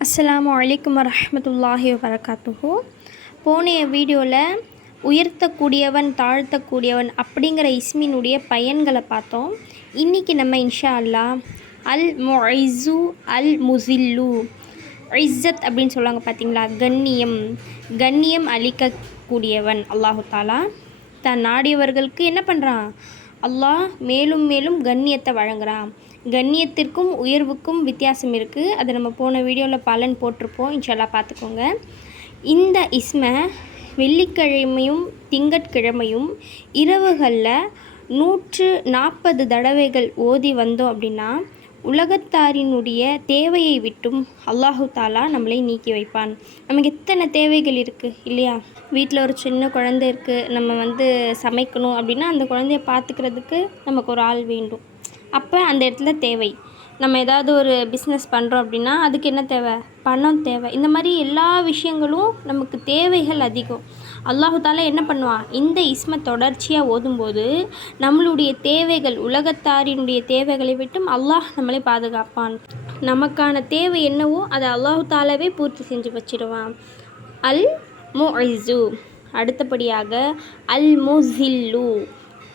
அஸ்ஸலாமு வலைக்கம் வரமத்துல்லாஹி வபரகாத்துஹு. போனைய வீடியோவில் உயர்த்தக்கூடியவன் தாழ்த்தக்கூடியவன் அப்படிங்கிற இஸ்மினுடைய பயன்களை பார்த்தோம். இன்றைக்கி நம்ம இன்ஷா அல்லாஹ் அல் மொய்சு அல் முசில்லு இஸ்ஸத் அப்படின்னு சொல்லுவாங்க பார்த்தீங்களா? கண்ணியம். கண்ணியம் அளிக்கக்கூடியவன் அல்லாஹு தாலா. தான் நாடியவர்களுக்கு என்ன பண்ணுறான் அல்லாஹ் மேலும் மேலும் கண்ணியத்தை வழங்குகிறான் கண்ணியத்திற்கும் உயர்வுக்கும் வித்தியாசம் இருக்குது அதை நம்ம போன வீடியோவில் பலன் போட்டிருப்போம். இன்ஷால்லா பார்த்துக்கோங்க. இந்த இஸ்மை வெள்ளிக்கிழமையும் திங்கட்கிழமையும் இரவுகளில் நூற்று நாற்பது தடவைகள் ஓதி வந்தோம் அப்படின்னா உலகத்தாரினுடைய தேவையை விட்டும் அல்லாஹு தாலா நம்மளை நீக்கி வைப்பான். நமக்கு எத்தனை தேவைகள் இருக்குது இல்லையா? வீட்டில் ஒரு சின்ன குழந்தை இருக்குது நம்ம வந்து சமைக்கணும் அப்படின்னா அந்த குழந்தைய பார்த்துக்கிறதுக்கு நமக்கு ஒரு ஆள் வேண்டும். அப்போ அந்த இடத்துல தேவை. நம்ம ஏதாவது ஒரு பிஸ்னஸ் பண்ணுறோம் அப்படின்னா அதுக்கு என்ன தேவை? பணம் தேவை. இந்த மாதிரி எல்லா விஷயங்களும் நமக்கு தேவைகள் அதிகம். அல்லாஹு தாலா என்ன பண்ணுவான்? இந்த இஸ்மை தொடர்ச்சியாக ஓதும்போது நம்மளுடைய தேவைகள் உலகத்தாரினுடைய தேவைகளை விட்டும் அல்லாஹ் நம்மளை பாதுகாப்பான். நமக்கான தேவை என்னவோ அதை அல்லாஹு தாலாவே பூர்த்தி செஞ்சு வச்சிடுவான். அல் மொய்சு அடுத்தபடியாக அல் மொசில்லு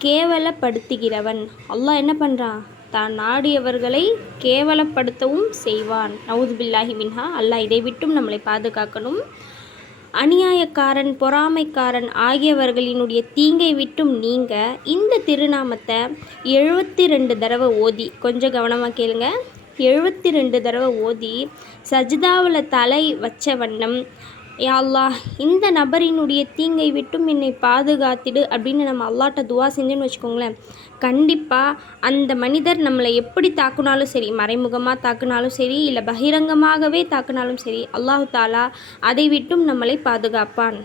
கேவலப்படுத்துகிறவன். அல்லாஹ் என்ன பண்ணுறான் தான் நாடியவர்களை கேவலப்படுத்தவும் செய்வான். நவுது பில்லாஹி மின்ஹா அல்லாஹ் இதை விட்டும் நம்மளை பாதுகாக்கணும். அநியாயக்காரன் பொறாமைக்காரன் ஆகியவர்களினுடைய தீங்கை விட்டும் நீங்க இந்த திருநாமத்தை எழுபத்தி ரெண்டு தடவை ஓதி கொஞ்சம் கவனமாக கேளுங்க. எழுபத்தி ரெண்டு தடவை ஓதி சஜிதாவில் தலை வச்ச வண்ணம் யா அல்லாஹ் இந்த நபரினுடைய தீங்கை விட்டும் என்னை பாதுகாத்திடு அப்படின்னு நம்ம அல்லாட்ட துவா செஞ்சோன்னு வச்சுக்கோங்களேன். கண்டிப்பாக அந்த மனிதர் நம்மளை எப்படி தாக்குனாலும் சரி மறைமுகமாக தாக்குனாலும் சரி இல்லை பகிரங்கமாகவே தாக்குனாலும் சரி அல்லாஹு தாலா அதை விட்டும் நம்மளை பாதுகாப்பான்.